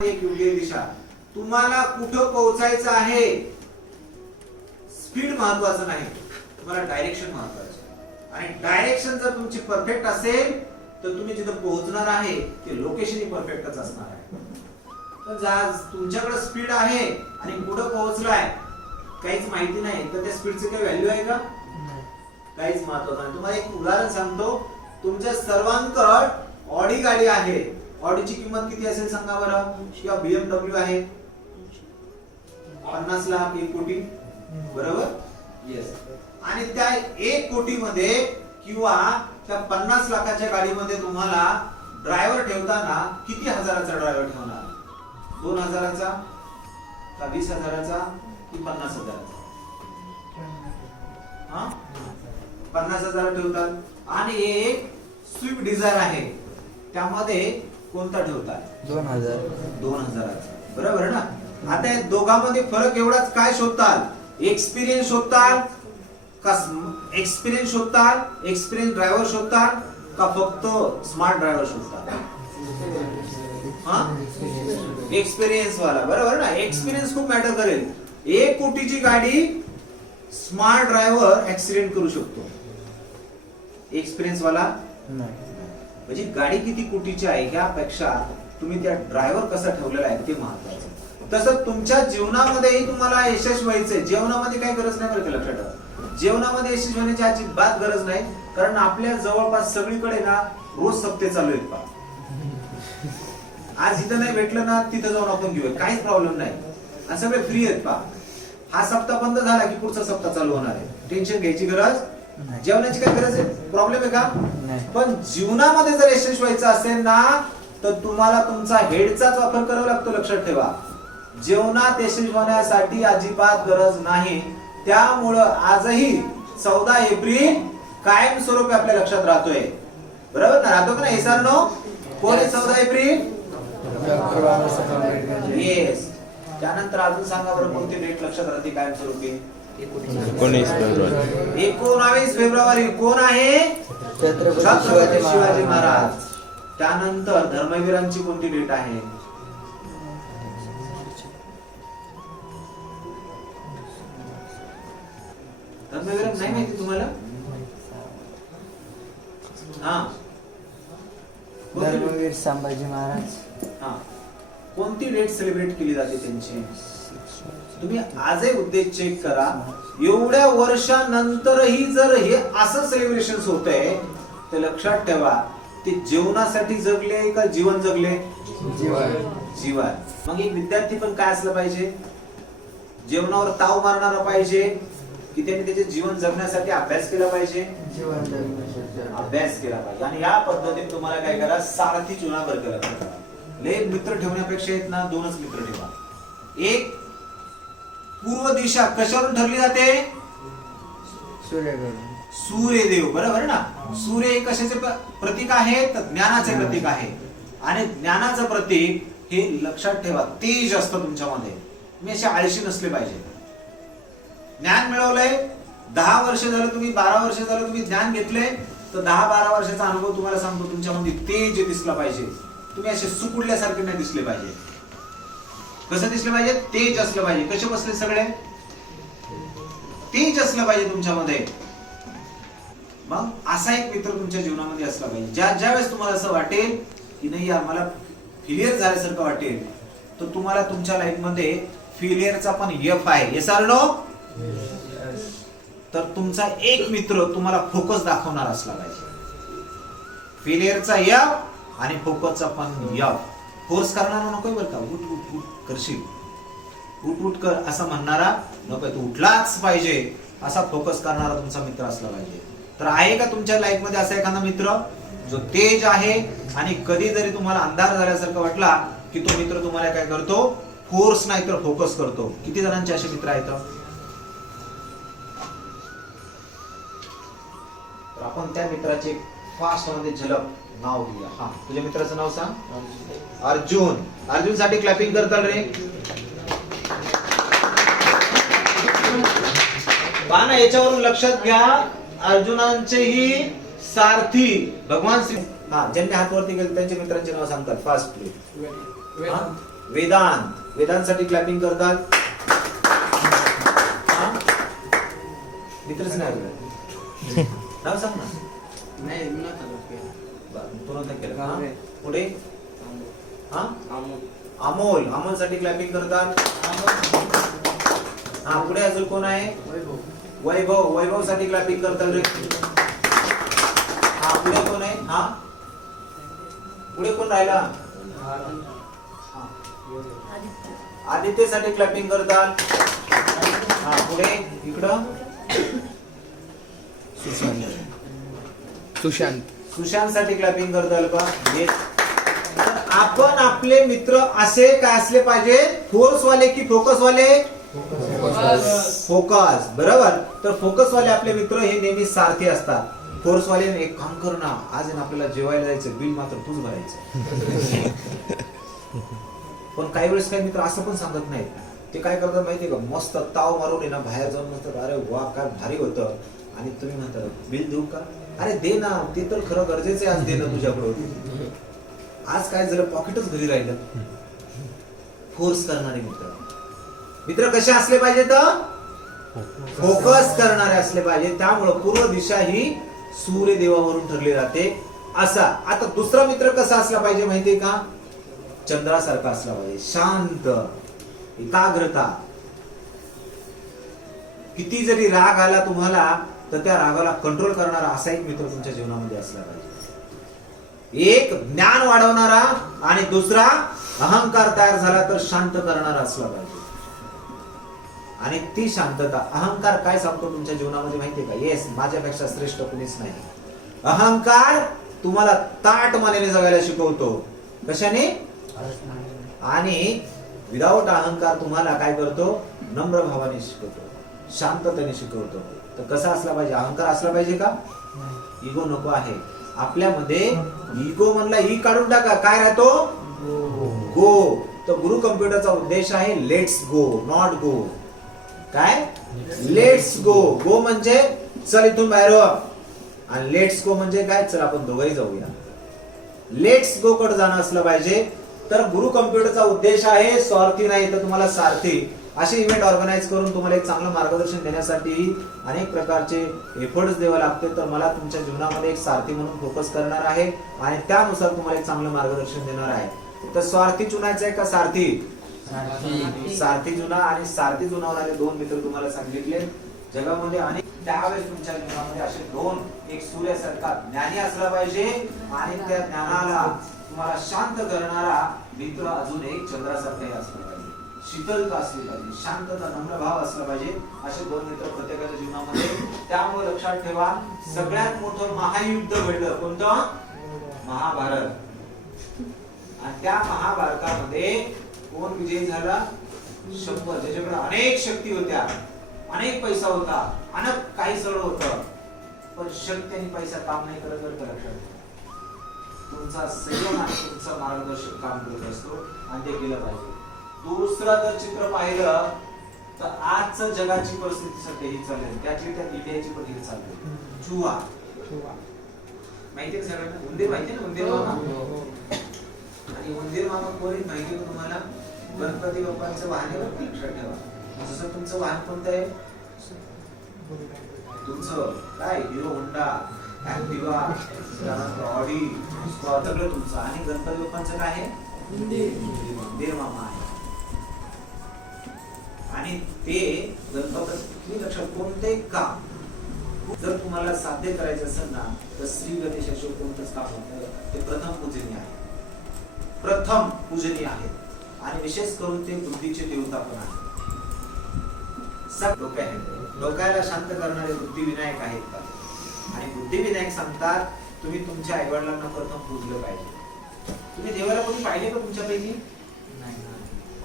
एक योग्य दिशा. तुम्हाला कुठं पोहोचायचं आहे, स्पीड महत्वाचं नाही, तुम्हाला डायरेक्शन महत्वाचं. आणि डायरेक्शन जर तुमची परफेक्ट असेल तर तुम्ही जिथं पोहोचणार आहे ते लोकेशन परफेक्टच असणार आहे. तर जर तुमच्याकडे स्पीड आहे आणि कुठं पोहोचलाय काहीच माहिती नाही तर त्या स्पीडची काही व्हॅल्यू आहे का? काहीच महत्वाचं नाही. तुम्हाला एक उदाहरण सांगतो. तुमच्या सर्वांकडे ऑडी गाडी आहे. ऑडीची किंमत किती असेल सांगा बरं? किंवा BMW आहे 50 लाख, 1 कोटी, बरोबर? येस. आणि त्या 1 कोटी मध्ये किंवा त्या 50 लाखाच्या गाडीमध्ये तुम्हाला ड्रायव्हर ठेवताना किती हजाराचा ड्रायव्हर ठेवणार? 2,000चा का 20,000चा की 50,000चा? 50,000 ठेवतात. आणि एक स्विफ्ट डिझायर आहे त्यामध्ये कोणता ठेवतात? 2,000चा, बरोबर ना? आता या दोघांमध्ये फरक एवढाच. काय शोधताल? एक्सपिरियन्स शोधताल का? एक्सपिरियन्स शोधताल, एक्सपिरियन्स ड्रायव्हर शोधताल का फक्त स्मार्ट ड्रायव्हर शोधताल? एक्सपिरियन्स वाला, बरोबर ना? एक्सपिरियन्स खूप मॅटर करेल. 1 कोटीची गाडी स्मार्ट ड्रायव्हर ऍक्सिडेंट करू शकतो, एक्सपिरियन्स वाला नाही. म्हणजे गाडी किती कोटीची आहे यापेक्षा तुम्ही त्या ड्रायव्हर कसा ठेवलेला आहे ते महत्वाचं. तसं तुमच्या जीवनामध्येही तुम्हाला यशस्वी व्हायचंय. जेवणामध्ये काही गरज नाही, बरं का? लक्षात ठेवा, जेवणामध्ये यशस्वी होण्याची अजिबात गरज नाही. कारण आपल्या जवळपास सगळीकडे ना रोज सप्ते चालू आहेत. पा आज इथं नाही भेटलं ना तिथं जाऊन आपण घेऊया, काहीच प्रॉब्लेम नाही. आणि सगळे फ्री आहेत. पा हा सप्ताह बंद झाला की पुढचा सप्ताह चालू होणार आहे. टेन्शन घ्यायची गरज, जेवणाची काय गरज आहे? प्रॉब्लेम आहे का? पण जीवनामध्ये जर यशस्वी व्हायचं असेल ना तर तुम्हाला तुमचा हेडचाच वापर करावा लागतो. लक्षात ठेवा, जेवणात यशस्वी होण्यासाठी अजिबात गरज नाही. त्यामुळं आजही 14 एप्रिल कायमस्वरूपी आपल्या लक्षात राहतोय, बरोबर ना? राहतो का नाही? नो कोण आहे 14 एप्रिल? येस. त्यानंतर अजून सांगा बरं कोणती डेट लक्षात राहते कायमस्वरूपी? 19 फेब्रुवारी. कोण आहे? छत्रपती शिवाजी महाराज. त्यानंतर धर्मवीरांची कोणती डेट आहे? धर्मवीर नाही माहिती तुम्हाला? धर्मवीर संभाजी महाराज. कोणती डेट सेलिब्रेट केली जाते त्यांची? तुम्ही आजही उद्देश चेक करा. एवढ्या वर्षानंतरही जर हे असं सेलिब्रेशन होतंय तर लक्षात ठेवा ते जीवनासाठी जगले का जीवन जगले? जीवन. मग एक विद्यार्थी पण काय असलं पाहिजे? जीवनावर ताव मारणारा पाहिजे की त्यांनी त्याचे जीवन जगण्यासाठी अभ्यास केला पाहिजे? अभ्यास केला पाहिजे. आणि या पद्धतीने तुम्हाला काय करा? सारथी चुना बर करा. लय मित्र ठेवण्यापेक्षा आहेत ना 2च मित्र ठेवा. एक पूर्व दिशा कशावरून ठरली जाते? सूर्यदेव, बरोबर ना? सूर्य हे कशाचे प्रतीक आहे? तर ज्ञानाचे प्रतीक आहे. आणि ज्ञानाचं प्रतीक हे लक्षात ठेवा तेज असतं तुमच्यामध्ये. तुम्ही असे आळशी नसले पाहिजे. ज्ञान मिळवलंय, 10 वर्ष झालं तुम्ही, 12 वर्ष झालं तुम्ही ज्ञान घेतलंय तर 10-12 वर्षाचा अनुभव तुम्हाला सांगतो तुमच्यामध्ये तेज दिसला पाहिजे. तुम्ही असे सुकुडल्यासारखे नाही दिसले पाहिजे. कसं दिसलं पाहिजे? तेज असलं पाहिजे. कसे बसले सगळे? तेज असलं पाहिजे तुमच्यामध्ये. मग असा एक मित्र तुमच्या जीवनामध्ये असला पाहिजे. ज्या वेळेस तुम्हाला असं वाटेल की नाही यार मला फेलियर झाल्यासारखं वाटेल तर तुम्हाला तुमच्या लाईफ मध्ये फेलियरचा पण एफ आहे. Yes or no? तर तुमचा एक मित्र तुम्हाला फोकस दाखवणार असला पाहिजे. फेलियरचा एफ आणि फोकसचा पण एफ. फोर्स करणारा नकोय बरं का? उठ उठ उठ करशील, उठ उठ कर असं म्हणणारा नकोय. तू उठलाच पाहिजे असा फोकस करणारा तुमचा मित्र असला पाहिजे. तर आहे का तुमच्या लाईफ मध्ये असा एखादा मित्र जो तेज आहे आणि कधी जरी तुम्हाला अंधार झाल्यासारखं वाटला की तो मित्र तुम्हाला काय करतो? फोर्स नाही तर फोकस करतो. किती जणांचे असे मित्र आहेत? तर आपण त्या मित्राचे फास्ट मध्ये झलक नाव घेऊया. हा, तुझ्या मित्राचं नाव सांग. अर्जुन. अर्जुन साठी क्लॅपिंग करताल रे. पाना याच्यावरून लक्षात घ्या अर्जुनांचेही सारथी भगवान श्री ज्यांनी हात वरती केले त्यांच्या मित्रांचे नाव सांगतात फास्ट. वेदांत, वेदांतसाठी क्लॅपिंग करतात. हा? मित्रच नाही आलं. नाव सांग ना. नाही नव्हतं बरं, तू नव्हतं केलं. हा? पुढे हा अमोल, अमोल साठी क्लॅपिंग करतात. हा पुढे अजून कोण आहे? वैभव, वैभव साठी क्लॅपिंग करतात रे. हा पुढे कोण आहे? हा पुढे कोण राहिला? आदित्य साठी क्लॅपिंग करतात. हा पुढे इकडं सुशांत, सुशांत साठी क्लॅपिंग करताल का? तर आपण आपले मित्र असे काय असले पाहिजे? फोर्स वाले की फोकस वाले? फोकस, बरोबर. तर फोकस वाले आपले मित्र हे नेहमी सारखे असतात. फोर्स वाले एक काम कर ना, आज आहे ना आपल्याला जेवायला जायचं, बिल मात्र तूच भरायचं. पण काही वेळेस काही मित्र असं पण सांगत नाहीत. ते काय करतात माहितीये का? मस्त ताव मारून आहे ना बाहेर जाऊन म्हणतात अरे वा काय भारी होतं, आणि तुम्ही म्हणतात बिल देऊ का? अरे दे ना, ते तर खरं गरजेचं आहे आज देणं तुझ्याकडून. आज काय झालं, पॉकेटच घरी राहिलं. फोर्स करणारे मित्र, मित्र कसे असले पाहिजे? तर फोकस करणारे असले पाहिजे. त्यामुळं पूर्व दिशा ही सूर्यदेवावरून ठरली जाते. असा आता दुसरा मित्र कसा असला पाहिजे माहितीये का? चंद्रासारखा असला पाहिजे, शांत, एकाग्रता. किती जरी राग आला तुम्हाला तर त्या रागाला कंट्रोल करणारा असा एक मित्र तुमच्या जीवनामध्ये असला पाहिजे. एक ज्ञान वाढवणारा आणि दुसरा अहंकार तयार झाला तर शांत करणारा असला पाहिजे. आणि ती शांतता, अहंकार काय सांगतो तुमच्या जीवनामध्ये माहितीये का? येस, माझ्यापेक्षा श्रेष्ठ कुणीच नाही. अहंकार तुम्हाला ताट मानेने जगायला शिकवतो. कशाने? आणि विदाऊट अहंकार तुम्हाला काय करतो? नम्र भावाने शिकवतो, शांततेने शिकवतो. तर कसा असला पाहिजे? अहंकार असला पाहिजे का? इगो नको आहे आपल्यामध्ये. इगो म्हणला ई काढून टाका. काय राहतो? गो. तर गुरु कम्प्युटरचा उद्देश आहे लेट्स गो, नॉट गो. काय? Let's go. गो म्हणजे चल इथून बाहेर हो, आणि लेट्स गो म्हणजे काय? चल आपण दोघंही जाऊया. लेट्स गो कडे जाणं असलं पाहिजे. तर गुरु कम्प्युटरचा उद्देश आहे स्वार्थी नाही तर तुम्हाला सारथी. असे इव्हेंट ऑर्गनाइज करून तुम्हाला एक चांगलं मार्गदर्शन देण्यासाठी अनेक प्रकारचे एफर्ट्स द्यावे लागते. तर मला तुमच्या जीवनामध्ये एक सारथी म्हणून फोकस करणार आहे आणि त्यानुसार तुम्हाला एक चांगलं मार्गदर्शन देणार आहे. तर स्वार्थी चुनायचं आहे का सारथी? सारथी जुना. आणि सारथी जुनावणारे दोन मित्र तुम्हाला सांगितले. जगामध्ये अनेक त्यावेळेस तुमच्या जीवनामध्ये असे दोन, एक सूर्यासारखा ज्ञानी असला पाहिजे आणि त्या ज्ञानाला तुम्हाला शांत करणारा मित्र अजून एक चंद्रासारखाही असला पाहिजे. शीतलता असली पाहिजे, शांतता, नम्र भाव असला पाहिजे. असे दोन मित्र प्रत्येकाच्या जीवनामध्ये. त्यामुळे लक्षात ठेवा, सगळ्यात मोठं महायुद्ध घडलं कोणतं? महाभारत. आणि त्या महाभारतामध्ये कोण विजयी झाला? शंभर. ज्याच्याकडे अनेक शक्ती होत्या, अनेक पैसा होता, अनेक काही सगळं होतं, पण शक्ती आणि पैसा काम नाही करत. बरं का? लक्षात तुमचा संयम आणि तुमचा मार्गदर्शक काम करत असतो आणि ते केलं पाहिजे. दुसरं जर चित्र पाहिलं तर आजचं जगाची परिस्थिती सध्या ही चालली, त्यातली त्यात इंडियाची पण ही चालली. जुवा माहितीये का सगळ्यांना? उंदीर माहितीये ना? उंदीर मामा. आणि उंदीर मामा कोणी माहिती का तुम्हाला? गणपती बाप्पांचं वाहन आहे. लक्षात ठेवा. जसं तुमचं वाहन कोणतं आहे? तुमचं काय? हिरो होंडा, ऍक्टिवा, ऑडी, सगळं तुमचं. आणि गणपती बाप्पांचं काय आहे? उंदीर मामा आहे. आणि ते गणपती लक्षात कोणते काम जर तुम्हाला साध्य करायचं असेल ना तर श्री गणेशाशिवाय कोणतंच काम होतं. ते प्रथम पूजनीय आहे, प्रथम पूजनीय आहे. आणि विशेष करून ते बुद्धीचे देवता पण आहेत. डोक्याला शांत करणारे बुद्धिविनायक आहेत का? आणि बुद्धिविनायक सांगतात तुम्ही तुमच्या आईवडिलांना प्रथम पूजलं पाहिजे. तुम्ही देवाला कोणी पाहिले का तुमच्यापैकी?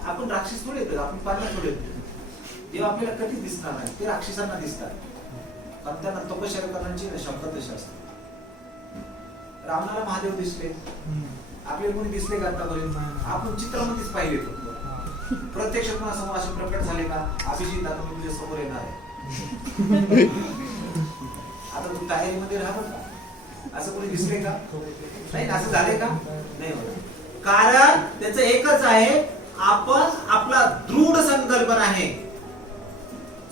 आपण राक्षस थोडे येतात, आपण पाहिलं थोडे. देव आपल्याला कधी दिसणार नाही, ते राक्षसांना दिसतात. कारण त्यांना तपश्चर्या करण्याची शब्द तशी असते. रावणाला महादेव दिसले, आपल्याला कोणी दिसले का आतापर्यंत? आपण चित्रामध्येच पाहिले. प्रत्यक्ष कोणासमोर असे प्रकट झाले का? अभिजित आता मी तुझ्या समोर येणार आहे, आता तू तयारीमध्ये राहा का? असं कोणी दिसले का? नाही. असं झाले का? नाही. कारण त्याचं एकच आहे, आपण आपला दृढ संकल्पना आहे,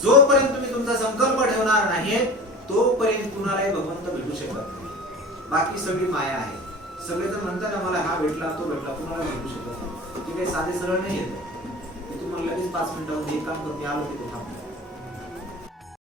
जोपर्यंत तुम्ही तुमचा संकल्प ठेवणार नाही तोपर्यंत कुणालाही भगवंत भेटू शकत नाही. बाकी सगळी माया आहे. सगळेजण म्हणतात ना मला हा भेटला तो भेटला, कुणाला भेटू शकत नाही. ते काही साधे सरळ नाही येत. तुम्हाला लगेच 5 मिनिटात हे काम करते आलो की